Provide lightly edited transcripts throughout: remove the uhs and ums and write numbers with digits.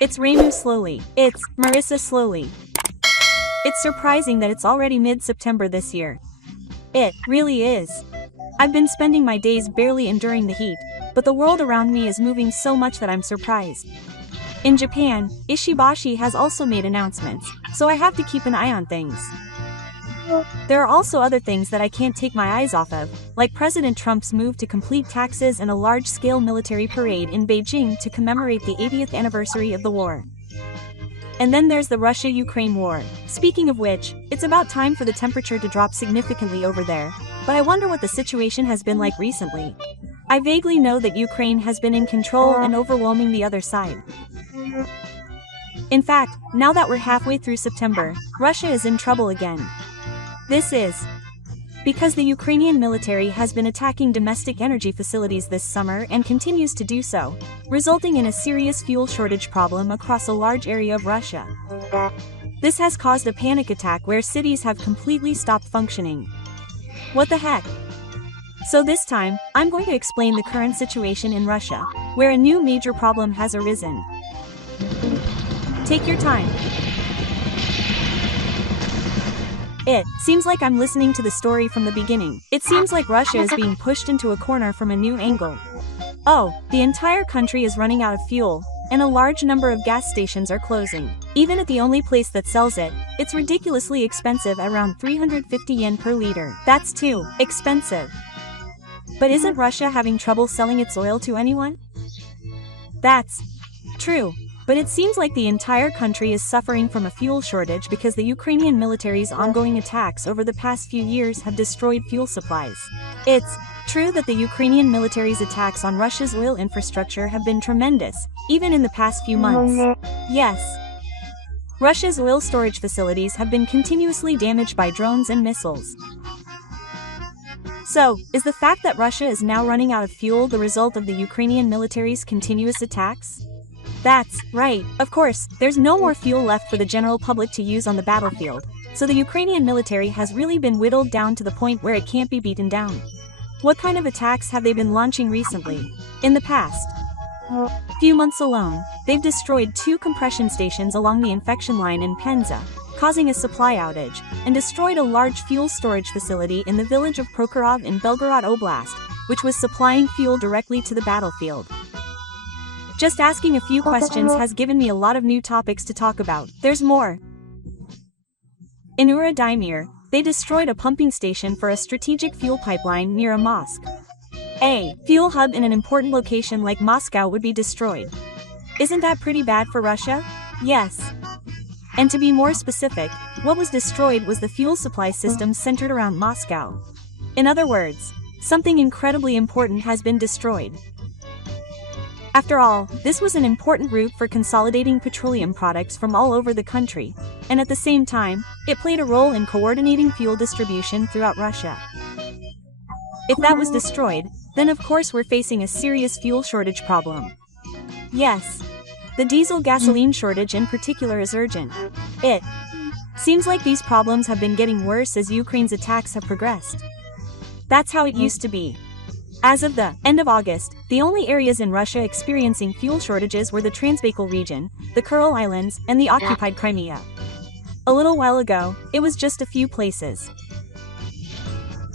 It's Ramu slowly. It's Marissa slowly. It's surprising that it's already mid-September this year. It really is. I've been spending my days barely enduring the heat, but the world around me is moving so much that I'm surprised. In Japan, Ishibashi has also made announcements, so I have to keep an eye on things. There are also other things that I can't take my eyes off of, like President Trump's move to complete taxes and a large-scale military parade in Beijing to commemorate the 80th anniversary of the war. And then there's the Russia-Ukraine war. Speaking of which, it's about time for the temperature to drop significantly over there, but I wonder what the situation has been like recently. I vaguely know that Ukraine has been in control and overwhelming the other side. In fact, now that we're halfway through September, Russia is in trouble again. This is because the Ukrainian military has been attacking domestic energy facilities this summer and continues to do so, resulting in a serious fuel shortage problem across a large area of Russia. This has caused a panic attack where cities have completely stopped functioning. What the heck? So this time, I'm going to explain the current situation in Russia, where a new major problem has arisen. Take your time. It seems like I'm listening to the story from the beginning. It seems like Russia is being pushed into a corner from a new angle. Oh, the entire country is running out of fuel, and a large number of gas stations are closing. Even at the only place that sells it, it's ridiculously expensive at around 350 yen per liter. That's too expensive. But isn't Russia having trouble selling its oil to anyone? That's true. But it seems like the entire country is suffering from a fuel shortage because the Ukrainian military's ongoing attacks over the past few years have destroyed fuel supplies. It's true that the Ukrainian military's attacks on Russia's oil infrastructure have been tremendous, even in the past few months. Yes. Russia's oil storage facilities have been continuously damaged by drones and missiles. So, is the fact that Russia is now running out of fuel the result of the Ukrainian military's continuous attacks? That's right. Of course, there's no more fuel left for the general public to use on the battlefield, so the Ukrainian military has really been whittled down to the point where it can't be beaten down. What kind of attacks have they been launching recently? In the past few months alone, they've destroyed 2 compression stations along the infection line in Penza, causing a supply outage, and destroyed a large fuel storage facility in the village of Prokhorov in Belgorod Oblast, which was supplying fuel directly to the battlefield. Just asking a few questions has given me a lot of new topics to talk about. There's more. In Uradimir, they destroyed a pumping station for a strategic fuel pipeline near a mosque. A fuel hub in an important location like Moscow would be destroyed. Isn't that pretty bad for Russia? Yes. And to be more specific, what was destroyed was the fuel supply system centered around Moscow. In other words, something incredibly important has been destroyed. After all, this was an important route for consolidating petroleum products from all over the country, and at the same time, it played a role in coordinating fuel distribution throughout Russia. If that was destroyed, then of course we're facing a serious fuel shortage problem. Yes. The diesel-gasoline shortage in particular is urgent. It seems like these problems have been getting worse as Ukraine's attacks have progressed. That's how it used to be. As of the end of August, the only areas in Russia experiencing fuel shortages were the Transbaikal region, the Kuril Islands, and the occupied Crimea. A little while ago, it was just a few places.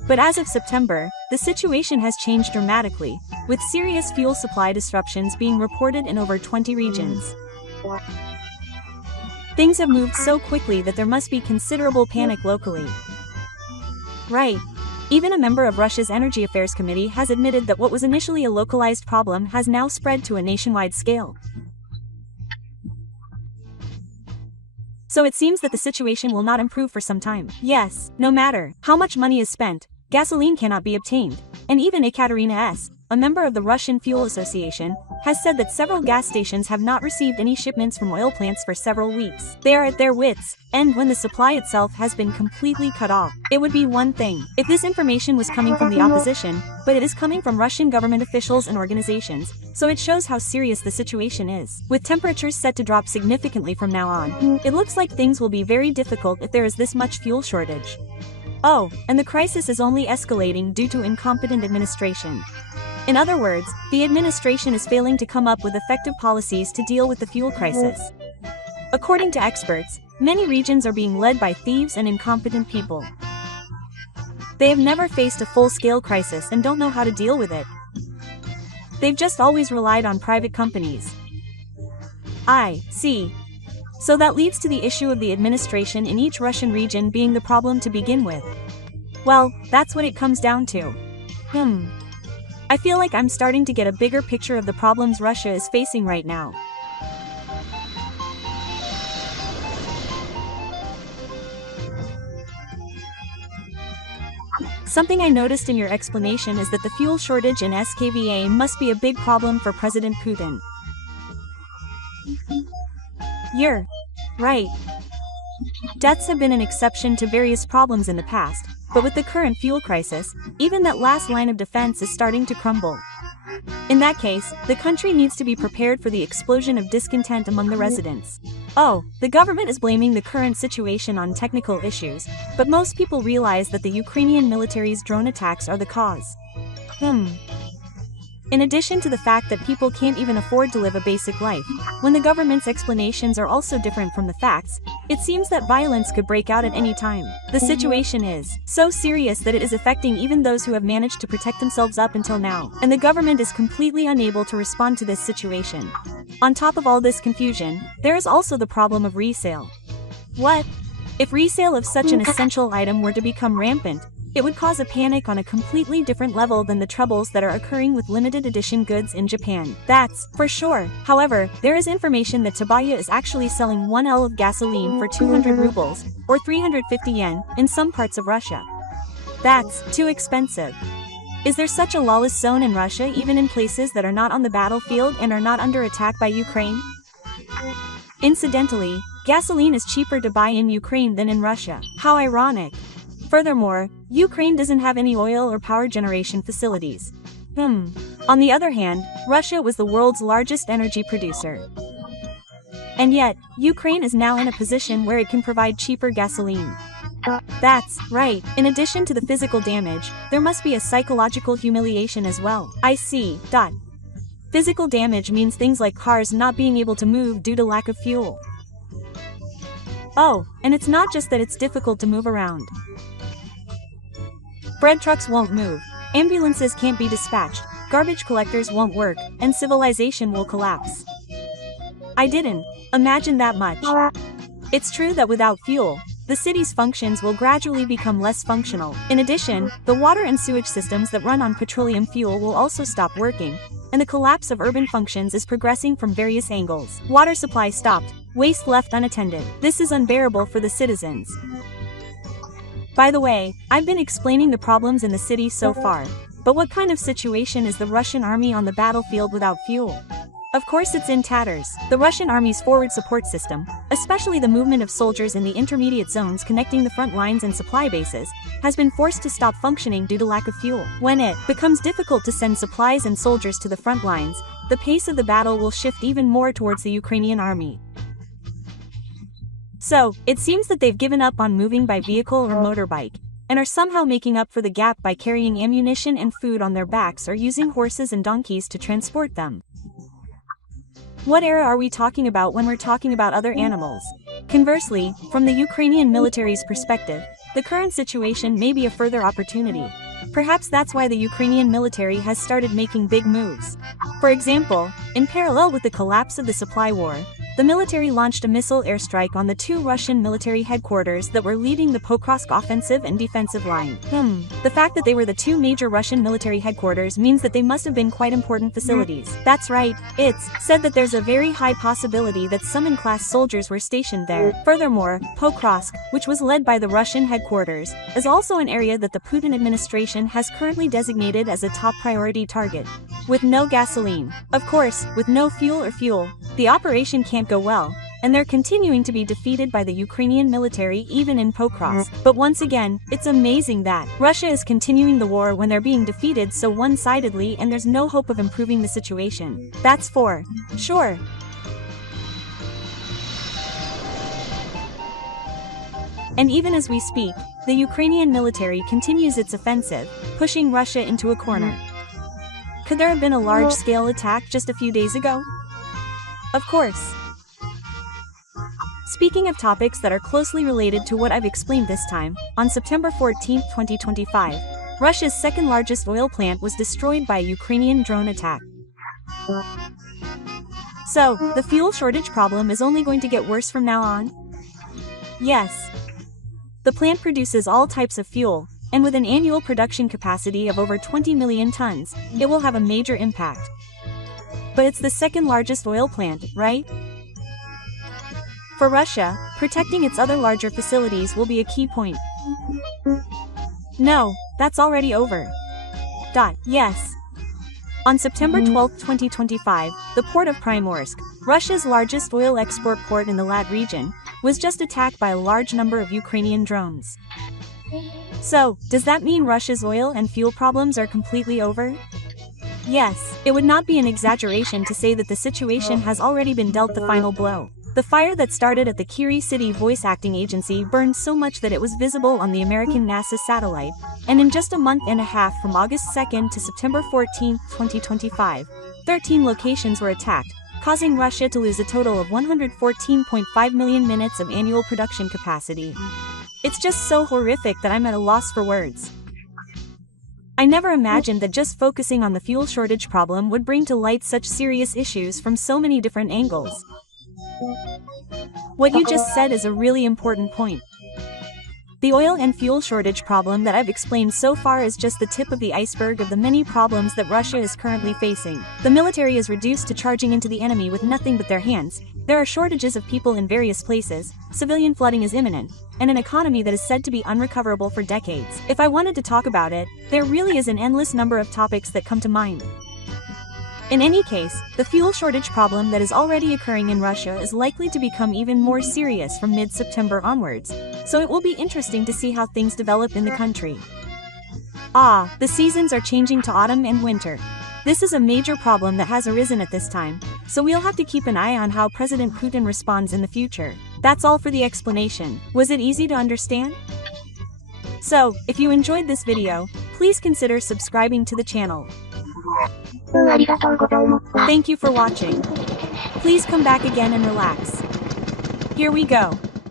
But as of September, the situation has changed dramatically, with serious fuel supply disruptions being reported in over 20 regions. Things have moved so quickly that there must be considerable panic locally. Right. Even a member of Russia's Energy Affairs Committee has admitted that what was initially a localized problem has now spread to a nationwide scale. So it seems that the situation will not improve for some time. Yes, no matter how much money is spent, gasoline cannot be obtained, and even Ekaterina S., a member of the Russian Fuel Association, has said that several gas stations have not received any shipments from oil plants for several weeks. They are at their wits' end when the supply itself has been completely cut off. It would be one thing if this information was coming from the opposition, but it is coming from Russian government officials and organizations, so it shows how serious the situation is. With temperatures set to drop significantly from now on, it looks like things will be very difficult if there is this much fuel shortage. Oh, and the crisis is only escalating due to incompetent administration. In other words, the administration is failing to come up with effective policies to deal with the fuel crisis. According to experts, many regions are being led by thieves and incompetent people. They have never faced a full-scale crisis and don't know how to deal with it. They've just always relied on private companies. I see. So that leads to the issue of the administration in each Russian region being the problem to begin with. Well, that's what it comes down to. I feel like I'm starting to get a bigger picture of the problems Russia is facing right now. Something I noticed in your explanation is that the fuel shortage in SKVA must be a big problem for President Putin. You're right. Deaths have been an exception to various problems in the past, but with the current fuel crisis, even that last line of defense is starting to crumble. In that case, the country needs to be prepared for the explosion of discontent among the residents. Oh, the government is blaming the current situation on technical issues, but most people realize that the Ukrainian military's drone attacks are the cause. In addition to the fact that people can't even afford to live a basic life, when the government's explanations are also different from the facts, it seems that violence could break out at any time. The situation is so serious that it is affecting even those who have managed to protect themselves up until now, and the government is completely unable to respond to this situation. On top of all this confusion, there is also the problem of resale. What? If resale of such an essential item were to become rampant, it would cause a panic on a completely different level than the troubles that are occurring with limited edition goods in Japan. That's for sure. However, there is information that Tabaya is actually selling 1L of gasoline for 200 rubles, or 350 yen, in some parts of Russia. That's too expensive. Is there such a lawless zone in Russia even in places that are not on the battlefield and are not under attack by Ukraine? Incidentally, gasoline is cheaper to buy in Ukraine than in Russia. How ironic. Furthermore, Ukraine doesn't have any oil or power generation facilities. On the other hand, Russia was the world's largest energy producer. And yet, Ukraine is now in a position where it can provide cheaper gasoline. That's right. In addition to the physical damage, there must be a psychological humiliation as well. I see. Physical damage means things like cars not being able to move due to lack of fuel. Oh, and it's not just that it's difficult to move around. Bread trucks won't move, ambulances can't be dispatched, garbage collectors won't work, and civilization will collapse. I didn't imagine that much. It's true that without fuel, the city's functions will gradually become less functional. In addition, the water and sewage systems that run on petroleum fuel will also stop working, and the collapse of urban functions is progressing from various angles. Water supply stopped, waste left unattended. This is unbearable for the citizens. By the way, I've been explaining the problems in the city so far, but what kind of situation is the Russian army on the battlefield without fuel? Of course it's in tatters. The Russian army's forward support system, especially the movement of soldiers in the intermediate zones connecting the front lines and supply bases, has been forced to stop functioning due to lack of fuel. When it becomes difficult to send supplies and soldiers to the front lines, the pace of the battle will shift even more towards the Ukrainian army. So, it seems that they've given up on moving by vehicle or motorbike, and are somehow making up for the gap by carrying ammunition and food on their backs or using horses and donkeys to transport them. What era are we talking about when we're talking about other animals? Conversely, from the Ukrainian military's perspective, the current situation may be a further opportunity. Perhaps that's why the Ukrainian military has started making big moves. For example, in parallel with the collapse of the supply war, the military launched a missile airstrike on the two Russian military headquarters that were leading the Pokrovsk offensive and defensive line. The fact that they were the two major Russian military headquarters means that they must have been quite important facilities. That's right, it's said that there's a very high possibility that Suman-class soldiers were stationed there. Furthermore, Pokrovsk, which was led by the Russian headquarters, is also an area that the Putin administration has currently designated as a top priority target. With no gasoline, of course, with no fuel, the operation can't go well, and they're continuing to be defeated by the Ukrainian military even in Pokrovsk. But once again, it's amazing that Russia is continuing the war when they're being defeated so one-sidedly and there's no hope of improving the situation. That's for sure. And even as we speak, the Ukrainian military continues its offensive, pushing Russia into a corner. Could there have been a large-scale attack just a few days ago? Of course. Speaking of topics that are closely related to what I've explained this time, on September 14, 2025, Russia's second-largest oil plant was destroyed by a Ukrainian drone attack. So, the fuel shortage problem is only going to get worse from now on? Yes. The plant produces all types of fuel, and with an annual production capacity of over 20 million tons, it will have a major impact. But it's the second-largest oil plant, right? For Russia, protecting its other larger facilities will be a key point. No, that's already over. Yes. On September 12, 2025, the port of Primorsk, Russia's largest oil export port in the Lat region, was just attacked by a large number of Ukrainian drones. So, does that mean Russia's oil and fuel problems are completely over? Yes, it would not be an exaggeration to say that the situation has already been dealt the final blow. The fire that started at the Kiri City voice acting agency burned so much that it was visible on the American NASA satellite, and in just a month and a half from August 2 to September 14, 2025, 13 locations were attacked, causing Russia to lose a total of 114.5 million minutes of annual production capacity. It's just so horrific that I'm at a loss for words. I never imagined that just focusing on the fuel shortage problem would bring to light such serious issues from so many different angles. What you just said is a really important point. The oil and fuel shortage problem that I've explained so far is just the tip of the iceberg of the many problems that Russia is currently facing. The military is reduced to charging into the enemy with nothing but their hands, there are shortages of people in various places, civilian flooding is imminent, and an economy that is said to be unrecoverable for decades. If I wanted to talk about it, there really is an endless number of topics that come to mind. In any case, the fuel shortage problem that is already occurring in Russia is likely to become even more serious from mid-September onwards, so it will be interesting to see how things develop in the country. The seasons are changing to autumn and winter. This is a major problem that has arisen at this time, so we'll have to keep an eye on how President Putin responds in the future. That's all for the explanation. Was it easy to understand? So, if you enjoyed this video, please consider subscribing to the channel. Thank you for watching. Please come back again and relax. Here we go.